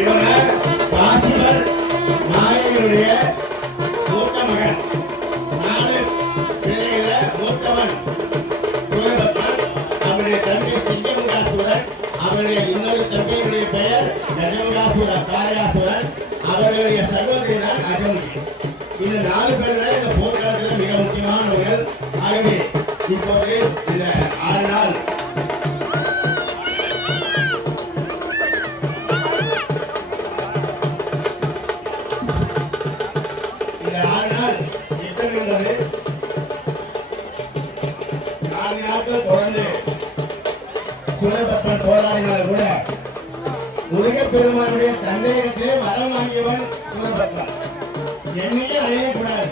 இவங்க காசிவர் நாயகனுடைய மூத்த மகன். 4 பிள்ளைகள மூத்தவன் சூரபத்மன். அவருடைய தம்பி சிங்கமுகாசுரன். அவருடைய இன்னொரு தம்பியினுடைய பெயர் கஜமுகாசுரன், தாரகாசுரன். அவர்களுடைய சகோதரி தான் அஜமுகி. இந்த 4 பேர் தான் இந்த போர்க்களத்தில் மிக முக்கியமானவர்கள். ஆகவே இப்போது இந்த 6 நாள் யுத்தம் என்பது 4 நாட்கள் தொடர்ந்து சூரபத்மன் போராடினாலும் கூட முருகப்பெருமானுடைய தந்தையிடத்திலே வரம் வாங்கியவன் சூரபத்மன். என்னையே அழியக்கூடாது.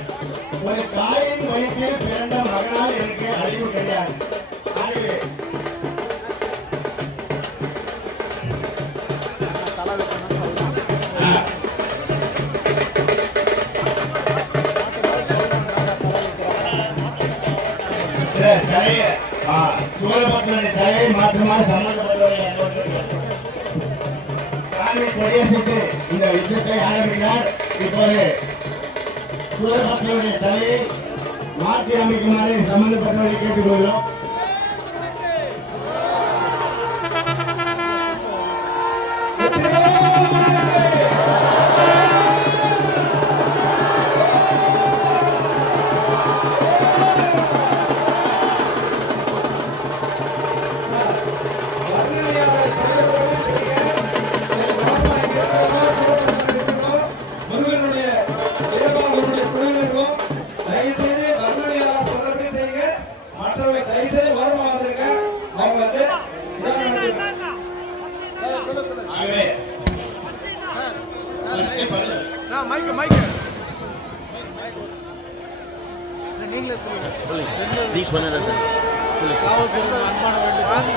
ஒரு தாயின் வயிற்றில் பிறந்த மகனால் எனக்கு அழிவு கிடையாது. ஆகவே சூரபத்மனின் தலையை மாற்றுமாறு சம்பந்தப்பட்டவர்கள் சாமி கொடியசைத்து இந்த யுத்தத்தை ஆரம்பிக்கிறார். இப்போது சூரபத்மனுடைய தலையை மாற்றி அமைக்குமாறு சம்பந்தப்பட்டவர்களை கேட்டுக்கொள்கிறோம்.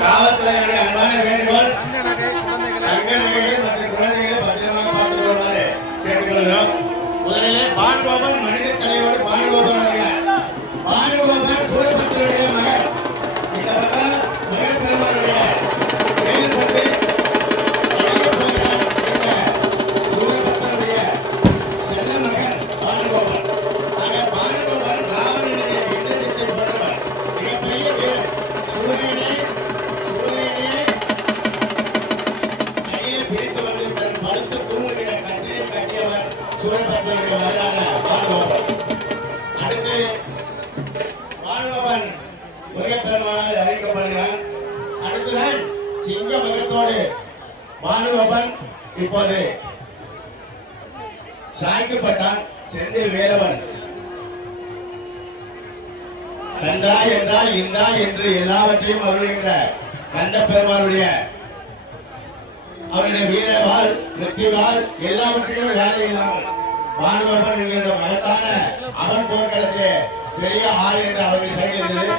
காவல்துறையினுடைய அன்பான வேண்டுகோள், தங்க நகைகள் மற்றும் குழந்தைகளை பத்திரமாக பார்த்துக் கொள்ளுமாறு கேட்டுக்கொள்கிறோம். முதலிலே பானுகோபன் மனித தலையோடு பானுகோபன் வருகிறார். பானுகோபன் சூரபத்மனுடைய மகன். இந்த பக்கம் முருகப்பெருமானுடைய வேல் கொண்டு சூரபத்மனுடைய செல்ல மகன் பானுகோபன். ஆக பானுகோபன் ராவணனுடைய இந்திரஜித்தை போன்றவர். மிகப்பெரிய வீரர். சூரியனே கையை பிடித்து வந்து தன் படுத்து தூங்குகிற கட்டியை கட்டியவர் சூரபத்மனுடைய மகனான பானுகோபன். அடுத்து பானுகோபன் முருகப்பெருமானால் அழைக்கப்படுகிறான். அடுத்துதான் சிங்க முகத்தோடு பானுகோபன் இப்போது சாய்க்கப்பட்டான். செந்தில் வேலவன் கந்தா என்றால் இந்தா என்று எல்லாவற்றையும் அருள்கின்ற கந்த பெருமானுடைய அவருடைய வீரவாள் வெற்றிவாள் எல்லாவற்றையும் வேலை இல்லாமல் பானுகோபன் என்கின்ற மகத்தான அவன் போர்க்களத்திலே பெரிய ஆள் என்று அவர்கள் சைடு இருந்தது.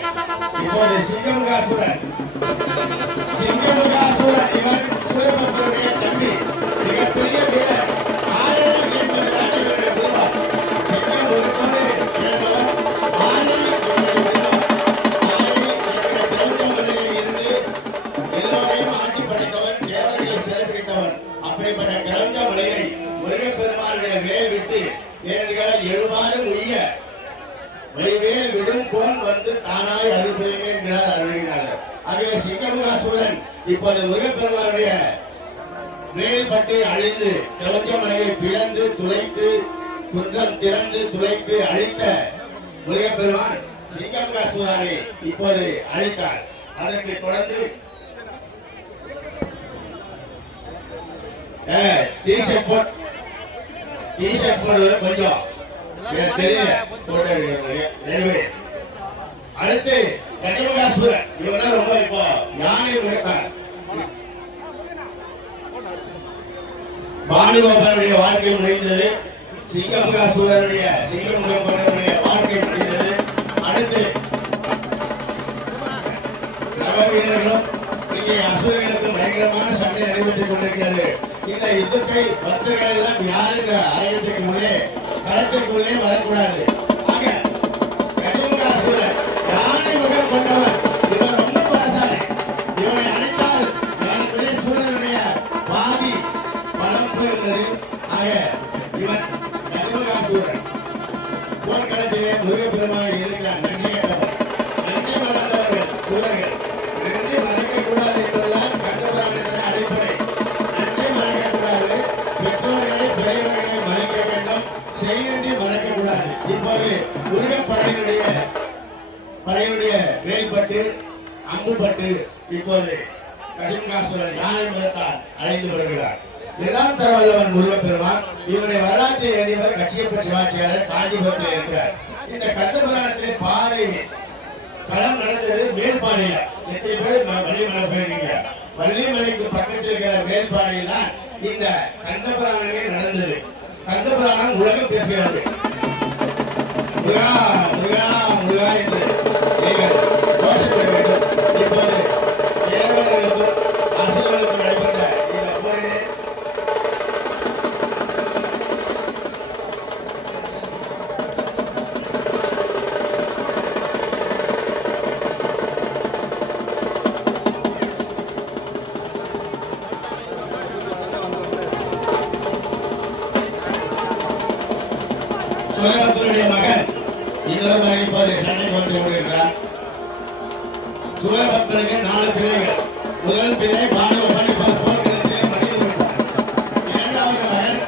இப்போது சிங்கமுகாசுரன் இவன் சூரபத்மனுடைய தம்பி. மிகப்பெரிய வீரர். 1000 என்பதுதான் இவருடைய உருவம். சிங்கமுகத்தோடு இழந்தவர். ஆனை என்பது வெல்லம். ஆனை என்கிற கிரௌஞ்சமலையில் இருந்து எல்லோரையும் ஆட்டி படைத்தவன், தேவர்களை சிறைப்பிடித்தவன். அப்படிப்பட்ட கிரௌஞ்சமலையை முருகப்பெருமானுடைய வேல் விட்டு ஏனென்றால் 7 உய்ய வைவேல் விடும் கோன் வந்து தானாய் அருள் புரியுமே என்கிறார் அருளினார். ஆகவே சிங்கமுகாசுரன் இப்போது முருகப்பெருமானுடைய வேல் பட்டு அழிந்து கிரௌஞ்சமலையை பிளந்து துளைத்து குன்றம் திறந்து துளைத்து அழித்த முருகப்பெருமான் சிங்கமுகாசுரனை இப்போது அழித்தார். அதற்கு தொடர்ந்து டீஷர்ட் போட்டு கொஞ்சம் தெரியல. அடுத்து கஜமுகாசுரன். இவன் தான் ரொம்ப இப்போ யானை முகத்தான். பானுகோபனுடைய வாழ்க்கை முடிந்தது. சிங்கமுகாசுரனுடைய சிங்கமுகனுடைய வாழ்க்கை முடிந்தது. அடுத்து நவ வீரர்களும் இங்கே அசுரர்களுக்கும் பயங்கரமான சண்டை நடைபெற்றுக் கொண்டிருக்கிறது. இந்த யுத்தத்தை பக்தர்கள் எல்லாம் யாரும் இந்த அரங்கத்துக்கு உள்ளே களத்திற்குள்ளே வரக்கூடாது. ஆக கஜமுகாசுரன் யானை முகம் கொண்டவர். இவர் ரொம்ப பலசாலி. இவனை அழைத்தால் சூரனுடைய பாதி வந்தது. ஆக இவன் கஜமகாசூரன் போர்க்களத்திலே முருகப்பெருமானை இருக்கிறார். நன்றி கேட்டவர், நன்றி மறந்தவர்கள் சூரர்கள். நன்றி மறக்கக்கூடாது என்பதுதான் கந்தபுராணத்தின் அடிப்படை. நன்றி மறக்கக்கூடாது, பெற்றோர்களை பெரியவர்களை மதிக்க வேண்டும், செய் நன்றி மறக்கக்கூடாது. இப்போது முருகப்படையினுடைய வேல்பட்டு அம்புப்பட்டு இப்போது கஜமகாசுரன் யானை முகத்தால் அழைந்து வருகிறார். எல்லாம் தரவல்லவன் முருகப்பெருமான். இவருடைய வரலாற்றை எழுதியவர் கச்சியப்ப சிவாச்சாரியர், காஞ்சிபுரத்தில் இருக்கிறார். இந்த கந்தபுராணத்திலே பாறை களம் நடந்தது மேல்பாறையில. எத்தனை பேர் வள்ளிமலை போயிருக்கீங்க? வள்ளிமலைக்கு பக்கத்தில் இருக்கிற மேல்பாறையில் தான் இந்த கந்தபுராணமே நடந்தது. கந்தபுராணம் உலகம் பேசுகிறது. முருகா முருகா முருகா என்று நீங்கள் கோஷப்பட வேண்டும். இப்போது தேவர்களுக்கும் அசுரர்களுக்கும் நடைபெற்ற இந்த போரிலே சூரபத்மனுடைய மகன் இன்னொரு மகன் இப்போது சண்டைக்கு வந்து கொண்டிருக்கிறார். சூரபத்மனுக்கு 4 பிள்ளைகள். முதல் பிள்ளை பானுபவன் போர்க்களத்திலே மடிந்து விட்டார். இரண்டாவது மகன்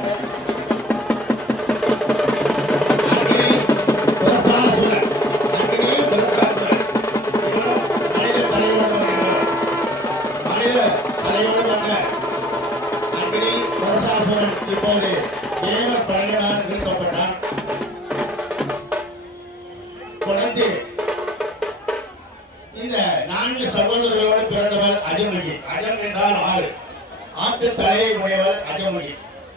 அக்னி புரசாசுரன். மனித தலையோடு வந்த அக்னி புரசாசுரன் இப்போது தேவர் படைகளால் நிறுத்தப்பட்டான். தொடர்ந்து இந்த 4 சகோதரர்களோடு பிறந்தவர் அஜமுகி. அஜம் என்றால் 6. ஆட்டு தலையை உடையவர் அஜமுகி.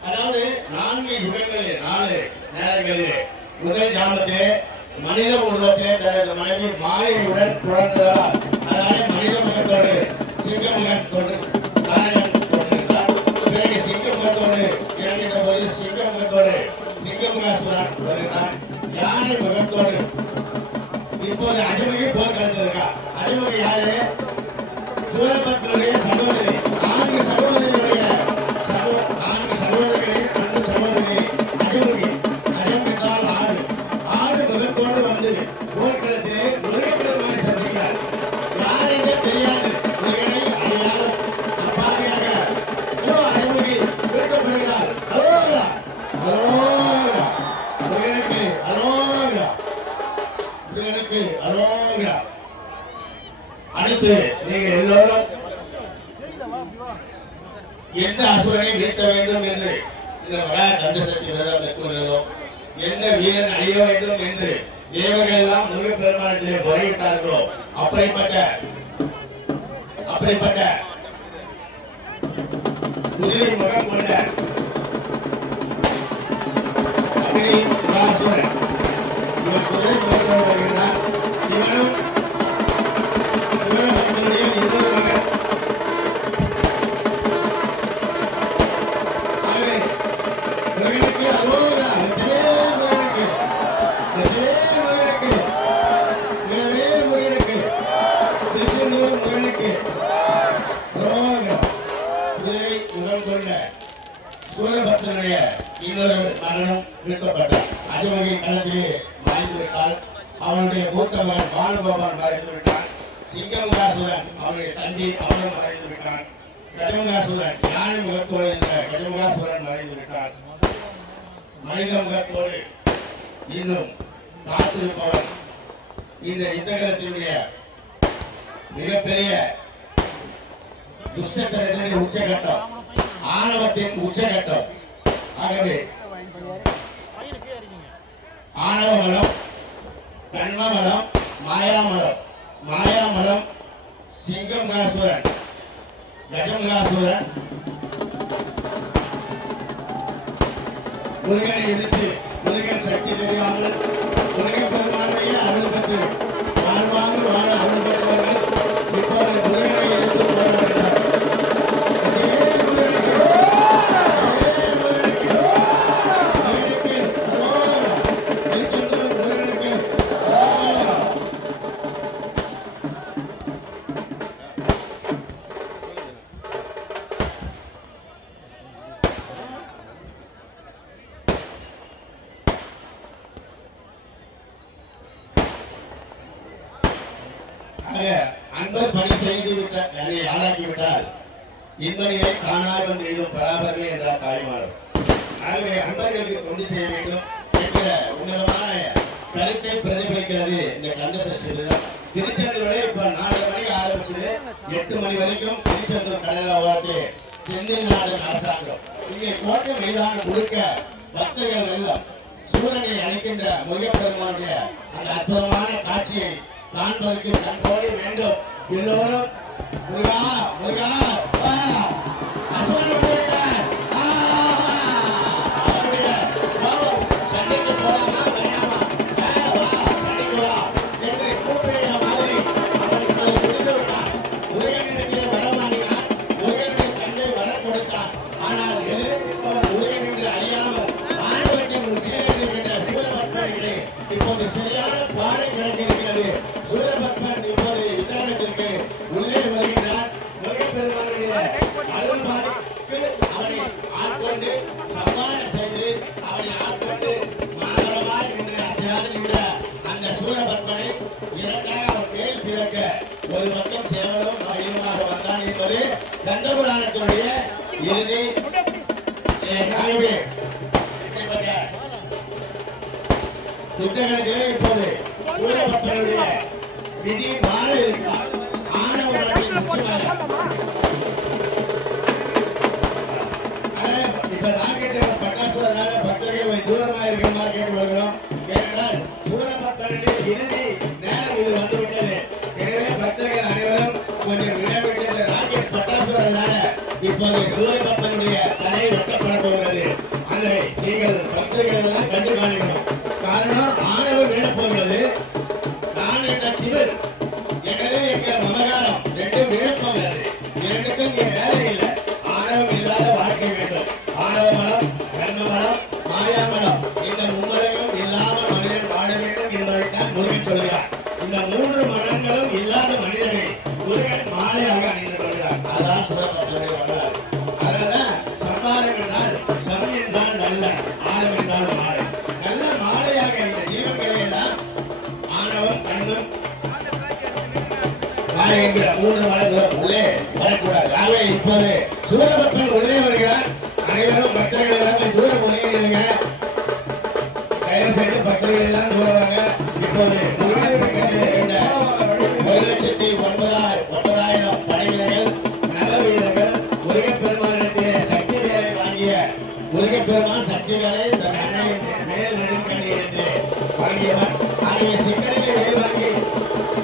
அதாவது 4 யுகங்களில் 4 நேரங்களிலே முதல் ஜாமத்திலே மனித உருவத்திலே தனது மனைவி மாயையுடன் புணர்ந்ததால் அதாவது மனித முகத்தோடு சிங்கமுகன் தோன்று காரணம் தோன்றுகிறார். பிறகு சிங்கமுகத்தோடு இறங்கின்ற போது சிங்கமுகத்தோடு சிங்கமுகாசுரன் வருகிறார். யானை முகத்தோடு இப்போது அஜமுகி போர்க்களத்தில் இருக்கா. அஜமுகி யாரு? சூரபத்மனுடைய சகோதரி. 4 சகோதரிகளுடைய 4 சகோதரிகளின் அந்த சகோதரி அஜமுகி. அஜம் என்றால் 6 முகத்தோடு வந்து போர்க்களத்திலே முருகப்பெருமானை சந்திக்கிறார். யார் என்று தெரியாது. முருகனை அடையாளம் அப்பாவியாக அஜமுகி விருப்பப்படுகிறார். அரோகரா அரோகரா முருகனுக்கு அரோகரா முருகனுக்கு அரோகரா. அடுத்து நீங்க எல்லோரும் எந்த அசுரனை வீழ்த்த வேண்டும் என்று இந்த மகா கந்தசஷ்டி விரதம் மேற்கொள்கிறதோ, எந்த வீரன் அழிய வேண்டும் என்று தேவர்கள் எல்லாம் முருகப்பெருமானத்திலே முறையிட்டார்களோ அப்படிப்பட்ட குதிரை முகம் கொண்ட அக்னி அசுரன் இவன் குதிரை முகம் வருகிறார். இவனும் சூரபத்மனுடைய இன்னொரு மகன். முருகனுக்கு அரோகரா. வெற்றிவேல் முருகனுக்கு, வெற்றிவேல் முருகனுக்கு, வேல் முருகனுக்கு, திருச்செந்தூர் முருகனுக்கு அரோகரா. குதிரை முகம் கொண்ட சூரபத்மனுடைய இன்னொரு மகனும் மீட்கப்பட்டார். அஜமுகி களத்திலே மறைந்து விட்டால். அவனுடைய மூத்த மகன் பானுகோபால் மறைந்து விட்டார். சிங்கமுகாசுரன் அவருடைய தண்டி அவனும் மறைந்து விட்டார். கஜமுகாசுரன் யானை முகத்தோடு இருந்த கஜமுகாசுரன் மறைந்து விட்டார். மனித முகத்தோடு இன்னும் காத்திருப்பவர் இந்த யுத்தகலத்தினுடைய மிகப்பெரிய துஷ்டத்தனத்தினுடைய உச்சகட்டம், ஆணவத்தின் உச்சகட்டம். ஆகவே ஆணவமலம், கண்மமலம், மாயாமலம். மாயாமலம் சிங்கமுகாசுரன், கஜமுகாசுரன் முருகனை எதிர்த்து முருகன் சக்தி தெரியாமல் முருகன் பெருமானுடைய அருள் பெற்று வாழ்வாங்கு வாழ அருள் பெற்றவர்கள் இப்போது முருகனை எதிர்த்து போராடுகிறார். செய்து விட்ட என்னை ஆளாக்கிவிட்டால் இன்பநிலை தானாக வந்து எதுவும் பராபரமே என்றார் தாய்மார். ஆகவே அன்பர்களுக்கு தொண்டு செய்ய வேண்டும் என்கிற உன்னதமான கருத்தை பிரதிபலிக்கிறது இந்த கந்த சஷ்டி விரதம். திருச்செந்தூர்ல இப்ப 4:30 மணிக்கு ஆரம்பிச்சது, 8 மணி வரைக்கும் திருச்செந்தூர் கடல ஓரத்திலே செந்தில் நாடு அரசாங்கம். இங்கே கோட்டை மைதானம் முழுக்க பக்தர்கள் எல்லாம் சூரனை அளிக்கின்ற முருகப்பெருமானுடைய அந்த அற்புதமான காட்சியை காண்பதற்கு கண்கோடி வேண்டும். எல்லோரும் முருகா முருகா அசுரன் வந்துவிட்டார், அவருடைய கோபம் சண்டைக்கு போலாமா வேணாமா, சண்டைக்கு வா என்று கூப்பிடுகிற மாதிரி அவன் இப்போது புரிந்து விட்டான். முருகனிடத்திலே வரம் வாங்கினான், முருகனுடைய தந்தை வரம் கொடுத்தான். ஆனால் எதிர்ப்பவன் முருகன் என்று அறியாமல் ஆணவத்தின் உச்சியில் இருக்கின்ற சூரபத்மனிலே இப்போது சரியான பாறை கிடக்கிறது. சூரபத்மன் இப்போது யுத்தகலத்திற்கு உள்ளே வருகின்றார். முருகப்பெருமானுடைய அருள்பாடிக்கு அவனை ஆட்கொண்டு சம்மானம் செய்து அவனை ஆட்கொண்டு மாதரமாய் நின்று அசையாது நின்ற அந்த சூரபத்மனை இரண்டாக அவன் மேல் பிளக்க ஒரு பக்கம் சேவலும் மயிலுமாக வந்தான் என்பது கந்தபுராணத்தினுடைய இறுதி. யுத்தகலத்திலே இப்போது சூரபத்மனுடைய விதி மாற இருக்கிறார். ஆணவ மலத்தின் உச்சமாக இப்ப ராக்கெட் பட்டாசு அதனால பக்தர்கள் தூரமாக இருக்கிற கேட்டு வருகிறோம். ஏனென்றால் சூரபத்மனுடைய இறுதி நேரம் இது வந்துவிட்டது. எனவே பக்தர்கள் அனைவரும் கொஞ்சம் விடவிட்டு இந்த ராக்கெட் பட்டாசு வரதுனால இப்போது சூரபத்மனுடைய தலை வெட்டப்பட போகிறது. அதை நீங்கள் பக்தர்கள் எல்லாம் கண்டு காணிக்கணும். காரணம் ஆணவம் வீழப் போகிறது. நான் என்ற திமிர் எனது என்கிற மமகாரம் ரெண்டும் விழப்போகிறது. இரண்டுக்கும் இங்கே வேலை இல்லை. ஆணவம் இல்லாத வாழ்க்கை வேண்டும். ஆணவ மலம், கர்ம மலம், மாயா மலம், இந்த மும்மலங்களும் இல்லாமல் மனிதன் வாழ வேண்டும் என்பதைத்தான் முருகன் சொல்கிறார். இந்த 3 மனங்களும் இல்லாத மனிதனை முருகன் மாலையாக அணிந்து கொள்கிறார். அதான் சூரபத்மனுடைய வரலாறு. அதனால்தான் சம்மாரம் என்றால் சம் என்றால் நல்ல, ஆழம் என்றால் மாறு. நல்ல மாலையாக இந்த ஜீவன்களை எல்லாம் ஆணவம், கண்ணும், வாய் என்கிற 3 மலங்களும் உள்ளே வரக்கூடாது. ஆகவே இப்போது சூரபத்மன் உள்ளே வருகிறார். அனைவரும் பக்தர்கள் எல்லாம் தூரம் ஒதுங்கிடுங்க. தயவு செய்து பக்தர்கள் எல்லாம் தூரமாக இப்போது முருகன் பக்கத்தில் இருக்கின்ற 1,09,000 படை வீரர்கள், நல வீரர்கள், முருகப்பெருமானிடத்திலே சக்தி வேலை வாங்கிய முருகப்பெருமான் சக்தி வேலை தன் அன்னையின் மேல் நெடுங்கண்ணியிடத்திலே வாங்கியவன். ஆகிய சிக்கலிலே வேல் வாங்கி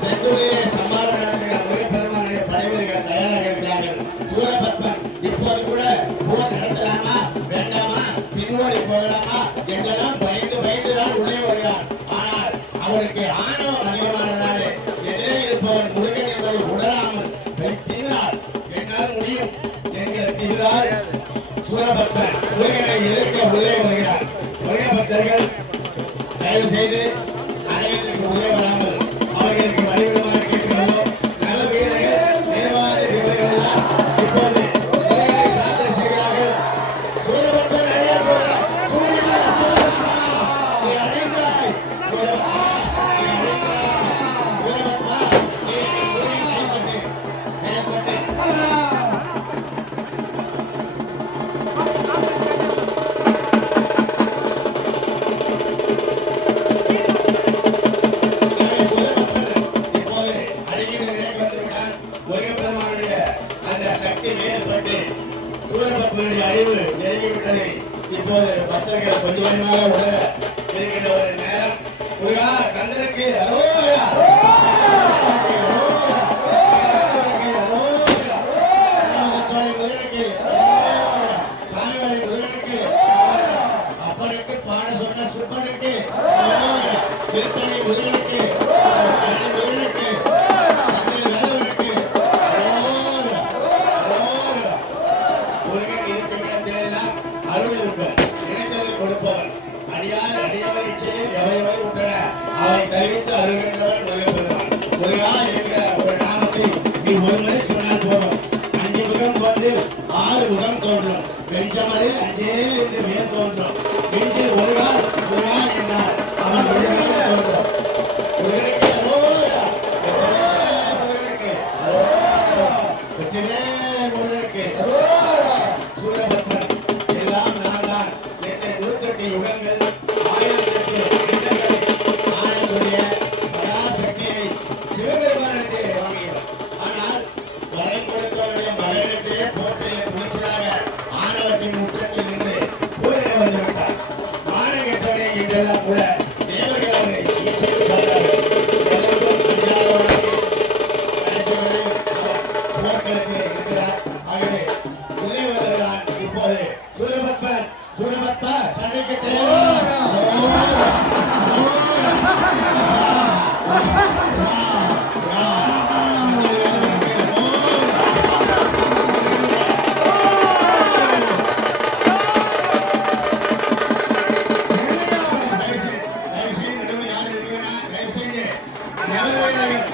செந்தூரிலே சம்மாரம் நடத்துகிற முருகப்பெருமானுடைய படைவீரர்கள் தயாராக இருக்கிறார்கள். சூரபத்மன் இப்போது கூட போர் நடத்தலாமா வேண்டாமா, பின்னோடி போகலாமா என்றெல்லாம் பயந்து பயந்துதான் உள்ளே வருகிறான். ஆனால் அவனுக்கு ஆணவம் அதிகமானதாலே எதிரே இருப்பவன் முருகன் என்பதை உணராமல் திமிரால் என்னால் முடியும் என்கிற திமிரால் சூரபத்மன் முருகனை எதிர்க்க உள்ளே வருகிறார். முருக பக்தர்கள் தயவு செய்து அரங்கத்திற்கு உள்ளே வராமல் அவர்களுக்கு வழிவிடுமாறு கேட்டுக்கொள்ளும். நல்ல வீரர்கள், தேவாதி தேவர்கள் எல்லாம் இப்போது முருகனை பிரார்த்தனை செய்கிறார்கள். சூரபத்மன் அழிய போகிறார். சூர்யா, சூரபத்மா, நீ அழிந்தாய். சூரபத்மா, நீ அழிந்தாய். சூரபத்மா, நீ முருகன் மேற்பட்டு சக்தி மேற்பட்டு சூரபத்மனுடைய அழிவு நெருங்கிவிட்டதை இப்போது பக்தர்கள் கொஞ்சம் கொஞ்சமாக உணர இருக்கின்ற ஒரு நேரம். முருகா கந்தனுக்கு அரோகரா, முருகனுக்கு சுவாமிகளை முருகனுக்கு, அப்பனுக்கு பாட சொன்ன சுப்பனுக்கு, திருத்தணி முருகனுக்கு, முருகனுக்கு, முருகன் இருக்கும் இடத்திலெல்லாம் அருள் இருக்கும். நினைத்ததை கொடுப்பவன். அடியார் அடியவர் இச்சையில் எவையவை உற்றன அவை தெரிவித்து அருள்கின்றவன் முருகப்பெருமான். முருகா என்கிற ஒரு நாமத்தை நீ ஒரு முறை சொன்னால் போதும். 5 முகம் தோன்றில் 6 முகம் தோன்றும். வெஞ்சமரில் அஞ்சேல் என்று மேல் தோன்றும். நெஞ்சில் ஒருகால் முருகா என்றார் அவன் ஒருகால் தோன்றும். முருகனுக்கு முருகனுக்கு இப்போது சூரபத்மன் சூரபத்மா சண்டைக்கு தயார்.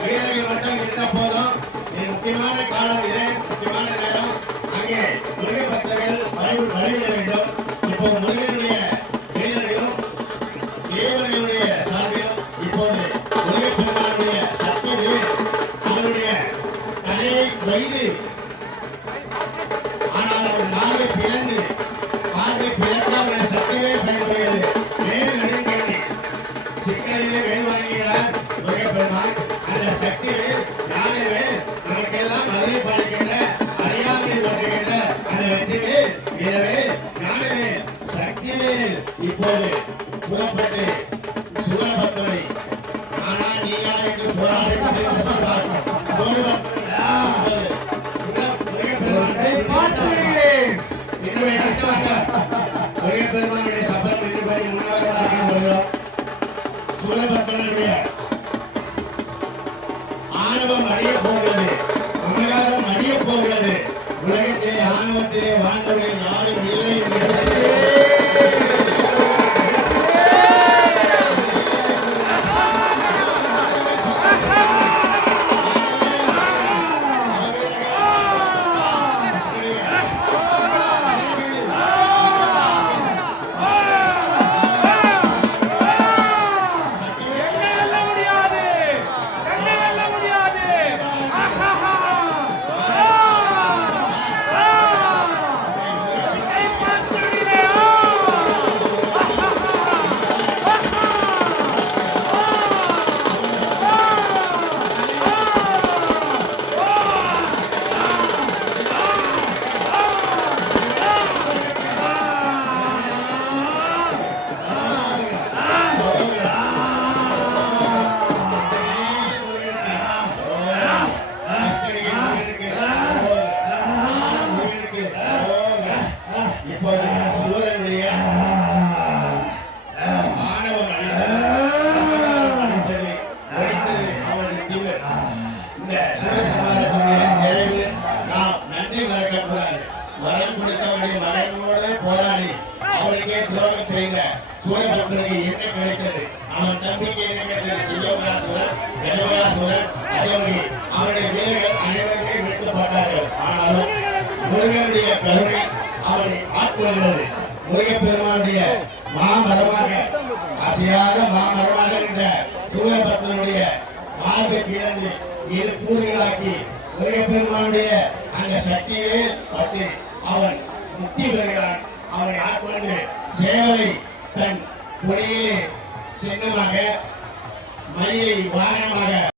வீரர்கள் மட்டும் இருந்த போதும் முக்கியமான காலம் இது, முக்கியமான நேரம். அங்கே முருக பக்தர்கள் வழிவிட வேண்டும். இப்போ முருகனுடைய வீரர்களும் தேவர்களுடைய சார்பிலும் இப்போது முருக பெருமானுடைய சக்தி அவருடைய தலையை வைத்து ஆனால் அவர் மார்பை பிளந்து அவருடைய சக்திவே பயன்படுகிறது. வேல் நடுங்கி சிக்கலிலே வேல் வாங்குகிறார் முருகப்பெருமான். அந்த சக்தி வேல் ஞான வேல் நமக்கெல்லாம் அருளை பாலிக்கின்ற அறியாமையில் ஓட்டுகின்ற அந்த வெற்றி வேல் வீரவேல் ஞானவேல் சக்தி வேல் இப்போது புறப்பட்டு சூரபத்மனை ஆனா நீயா என்று போராடி முருகப்பெருமான் முருகப்பெருமானுடைய சபலம் இன்னும் கொஞ்சம் முன்னவரமாக சொல்கிறோம். சூரபத்மனுடைய ஆணவம் அழிய போகிறது, அமகாரம் அழிய போகிறது. உலகத்திலே ஆணவத்திலே வாழ்ந்தவர்கள் யாரும் இல்லை என்று போராடி அவனுக்கே துரோகம் செய்த சூரபத்மனுக்கு என்ன கிடைத்தது? அவன் தம்பிக்கு என்ன கிடைத்தது? சிங்கமகாசுரன், கஜமகாசுரன், அஜமுகி அவருடைய வீரர்கள் அனைவருமே வீழ்த்தப்பட்டார்கள். ஆனாலும் முருகனுடைய கருணை அவனை ஆட்கொள்கிறது. முருகப்பெருமானுடைய மாமரமாக அசையாத மாமரமாக நின்ற சூரபத்மனுடைய மார்பை கிடந்து இரு கூறுகளாக்கி முருகப்பெருமானுடைய அந்த சக்தியே பற்றி அவன் முக்தி பெறுகிறான். அவனை ஆட்கொண்டு சேவலை தன் கொடியிலே சின்னமாக மயிலை வாகனமாக